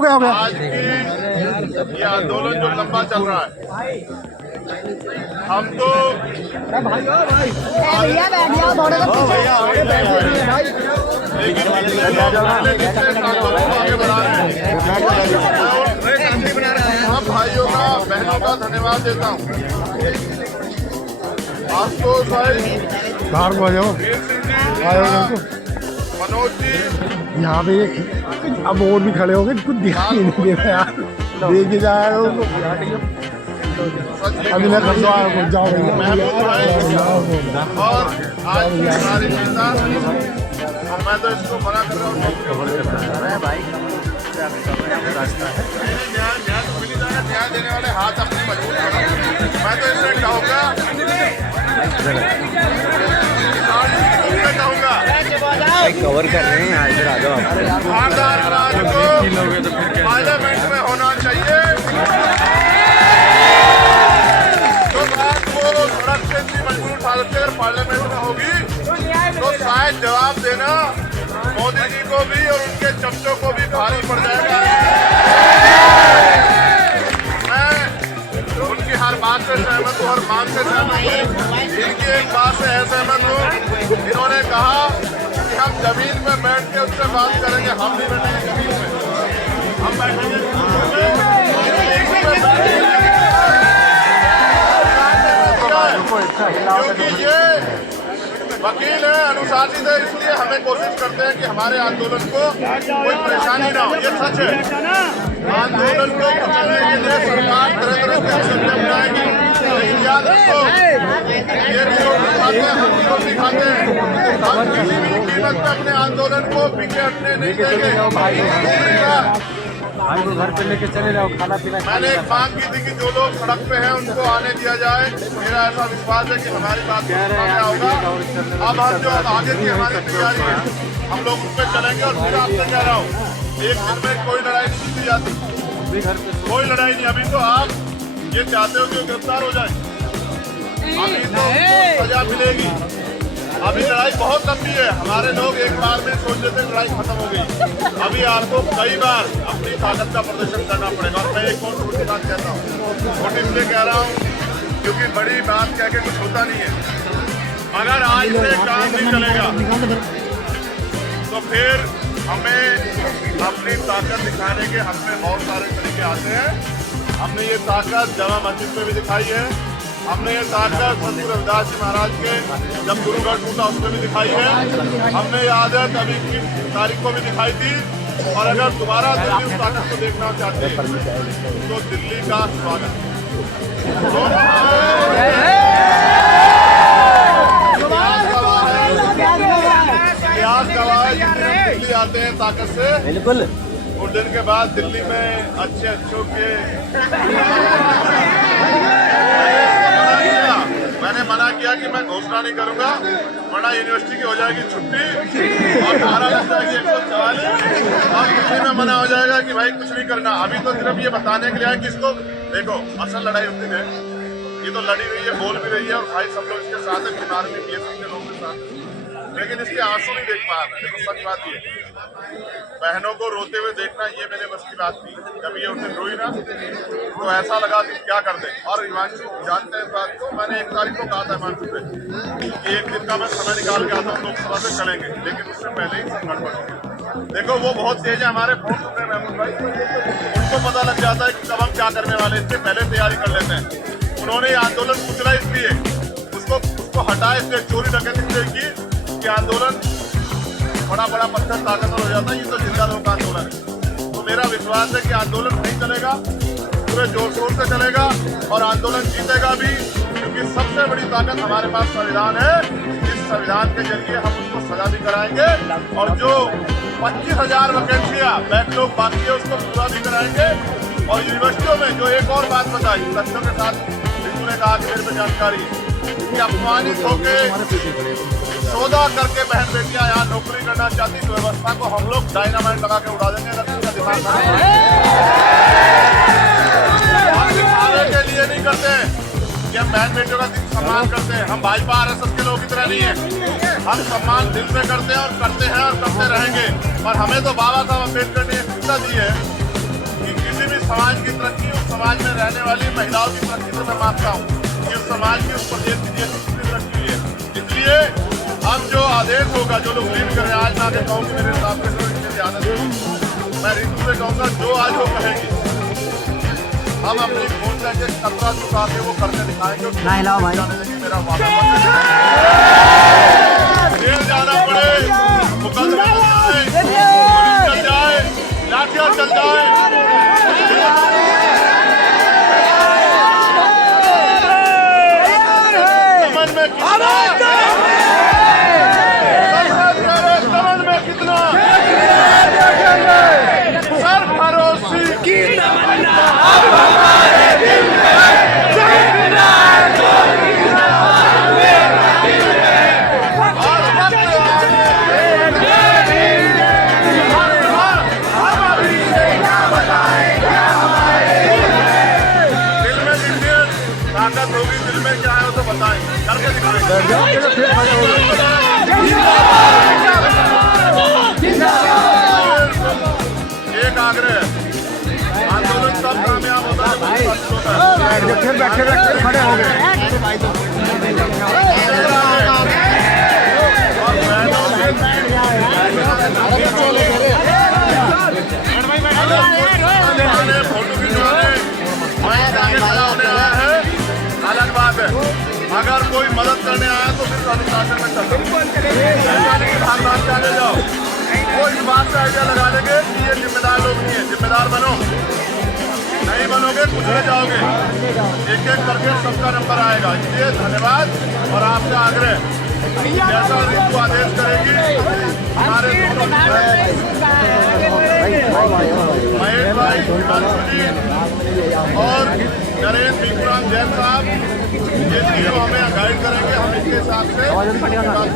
गया आज की ये आंदोलन जो लंबा चल रहा है, हम तो आगे बढ़ा रहे हैं। हम भाइयों का बहनों का धन्यवाद देता हूँ। आपको भाई बाहर को आ जाओ, मनोज जी यहाँ पे अब और भी खड़े हो गए, कुछ दिखाई नहीं दे रहा यार, देखे जाएगा अभी मैं कर जाओ महबूब भाई और आज की हमारी नेता, मैं तो इसको मना कर रहा हूँ। न्याय देने वाले हाथ अपने मजबूत करो। मैं तो इससे कहूँगा कवर कर रहे हैं, इधर आ जाओ। भारदार राज को पार्लियामेंट में होना चाहिए। तो बात वो सड़क से इतनी मजबूर उठा सकते, अगर पार्लियामेंट में होगी तो शायद जवाब देना मोदी जी को भी और उनके चमचों को भी भारी पड़ जाएगा। मैं उनकी हर बात से सहमत हूँ, हर मांग से सहमत हूँ। इनकी एक बात से असहमत हूँ, इन्होंने कहा कि हम जमीन में बैठ के उससे बात करेंगे। हम नहीं बैठेंगे जमीन में, हम बैठेंगे क्योंकि ये वकील है, अनुशासित है, इसलिए हमें कोशिश करते हैं कि हमारे आंदोलन को कोई परेशानी ना हो। ये सच है, आंदोलन को कुचलने के लिए सरकार तरह तरह के अवसर बनाएगी, लेकिन याद रखो ये भी रोटी खाते हैं, हम भी रोटी खाते हैं। हम किसी भी कीमत पर अपने आंदोलन को पीछे हटने नहीं देंगे। हमको घर पे लेके चले जाओ, खाना पीना। मैंने एक मांग की थी कि जो लोग सड़क पे हैं उनको आने दिया जाए। मेरा ऐसा विश्वास है कि हमारी बात सामने होगा। अब हम जो आगे की हमारी तैयारी है, हम लोग उस पर चलेंगे। और फिर आपसे कह रहा हूँ, एक दिन में कोई लड़ाई नहीं जीती जाती, कोई लड़ाई नहीं। अभी तो आप ये चाहते हो कि वो गिरफ्तार हो जाए, अभी तो सजा मिलेगी। अभी लड़ाई बहुत लंबी है। हमारे लोग एक बार में सोच लेते लड़ाई खत्म हो गई, अभी आपको कई बार अपनी ताकत का प्रदर्शन करना पड़ेगा। और मैं एक और छोटी बात कहता हूँ, छोटी इसलिए कह रहा हूँ क्योंकि बड़ी बात कह के कुछ होता नहीं है। अगर आज से काम नहीं चलेगा तो फिर हमें अपनी ताकत दिखाने के हमने बहुत सारे तरीके आते हैं। हमने ये ताकत जामा मस्जिद में भी दिखाई है, हमने ये ताकत संत रविदास जी महाराज के जब गुरुगढ़ टूटा उसमें भी दिखाई है, हमने ये आदत अभी की तारीख को भी दिखाई थी। और अगर दोबारा दिल्ली उस ताकत को देखना चाहते हैं तो दिल्ली का स्वागत। इतिहास गवाह है, दिल्ली आते हैं ताकत से, बिल्कुल। उस दिन के बाद दिल्ली में अच्छे अच्छों के मैंने मना किया कि मैं घोषणा नहीं करूंगा, वरना यूनिवर्सिटी की हो जाएगी छुट्टी और धारा लग जाएगी 144 और दिल्ली में मना हो जाएगा कि भाई कुछ नहीं करना। अभी तो सिर्फ ये बताने के लिए है कि इसको देखो, असल लड़ाई उस दिन है, ये तो लड़ी रही है, बोल भी रही है और भाई सब लोग इसके साथ है, बीमार भी BSF के लोगों के साथ, लेकिन इसके आंसू नहीं देख पा रहे। देखो सच बात ये, बहनों को रोते हुए देखना ये मेरे बस की बात थी। जब ये उस दिन रोई ना तो ऐसा लगा कि क्या कर दें। और हिमांशु जानते हैं इस बात को, मैंने 1 तारीख को कहा था हिमांशु से कि एक दिन का मैं समय निकाल के आता हूँ, लोकसभा से चलेंगे, लेकिन उससे पहले ही सब गड़बड़ हो गया। देखो वो बहुत तेज है, हमारे फोन सुन रहे हैं महमूद भाई, उनको पता लग जाता है कि कब हम क्या करने वाले, इससे पहले तैयारी कर लेते हैं। उन्होंने आंदोलन कुचला इसलिए, उसको हटाए इसलिए, चोरी डकैती इसलिए की कि आंदोलन बड़ा बड़ा पत्थर ताकतवर हो जाता है। ये तो जिंदा लोगों का आंदोलन है। तो मेरा विश्वास है कि आंदोलन नहीं चलेगा, पूरे जोर शोर से चलेगा और आंदोलन जीतेगा भी, क्योंकि सबसे बड़ी ताकत हमारे पास संविधान है। इस संविधान के जरिए हम उसको सजा भी कराएंगे और जो 25,000 वैकेंसियां बैकलॉग बाकी है उसको पूरा भी कराएंगे। और यूनिवर्सिटियों में जो एक और बात बताई तथ्यों के साथ, बिल्कुल ने कहा कि मेरे पे जानकारी कि अपमानित होकर सौदा करके बहन बेटियां यहाँ नौकरी करना चाहती, तो व्यवस्था को हम लोग डायनामाइट लगा के उड़ा देंगे। अगर इसका दिमाग हम दिखाने के लिए नहीं करते हैं कि हम बहन बेटियों का सम्मान करते हैं। हम भाजपा RSS के लोगों की तरह नहीं है, हम सम्मान दिल से करते हैं और करते हैं और करते रहेंगे। और हमें तो बाबा साहब अम्बेडकर ने शिक्षा दी है समाज की तरक्की उस समाज में रहने वाली महिलाओं की तरक्की से मैं मानता हूँ कि उस समाज की उस प्रदेश की जितनी तरक्की हुई है। इसलिए अब जो आदेश होगा, जो लोग लीड करें, आज मैं आगे कहूँ कि मेरे हिसाब से ध्यान मैं ऋतु से कहूँगा जो आज वो कहेगी हम अपनी फोन करके कतरा चुका के वो करके दिखाएंगे। मेरा वादा जेल जाना पड़े, मुकदमा चल जाए, लाठियां चल जाए, समझ में कितना सरफरोशी की तमन्ना अब हमारे दिल में ताकत होगी दिल में, क्या है वो तो बताएं, करके एक आग्रह, आंदोलन सब कामयाब होता है, फिर बैठे खड़े हो गए। फोटो खिंचवाने होने आया है, अलग बात है। अगर कोई मदद करने आया तो फिर अनुशासन में चलो, भाग चले जाओ। वो इस बात का आइडिया लगा लेंगे कि ये जिम्मेदार लोग नहीं है। जिम्मेदार बनो, नहीं बनोगे कुचले जाओगे। एक एक करके सबका नंबर आएगा। इसलिए धन्यवाद और आपका आग्रह जैसा ऋतु आदेश करेगी हमारे महेश भाई और नरेंद्र भिखुराम जैन साहब ये तीनों हमें गाइड करेंगे। हम इसके हिसाब से धन्यवाद।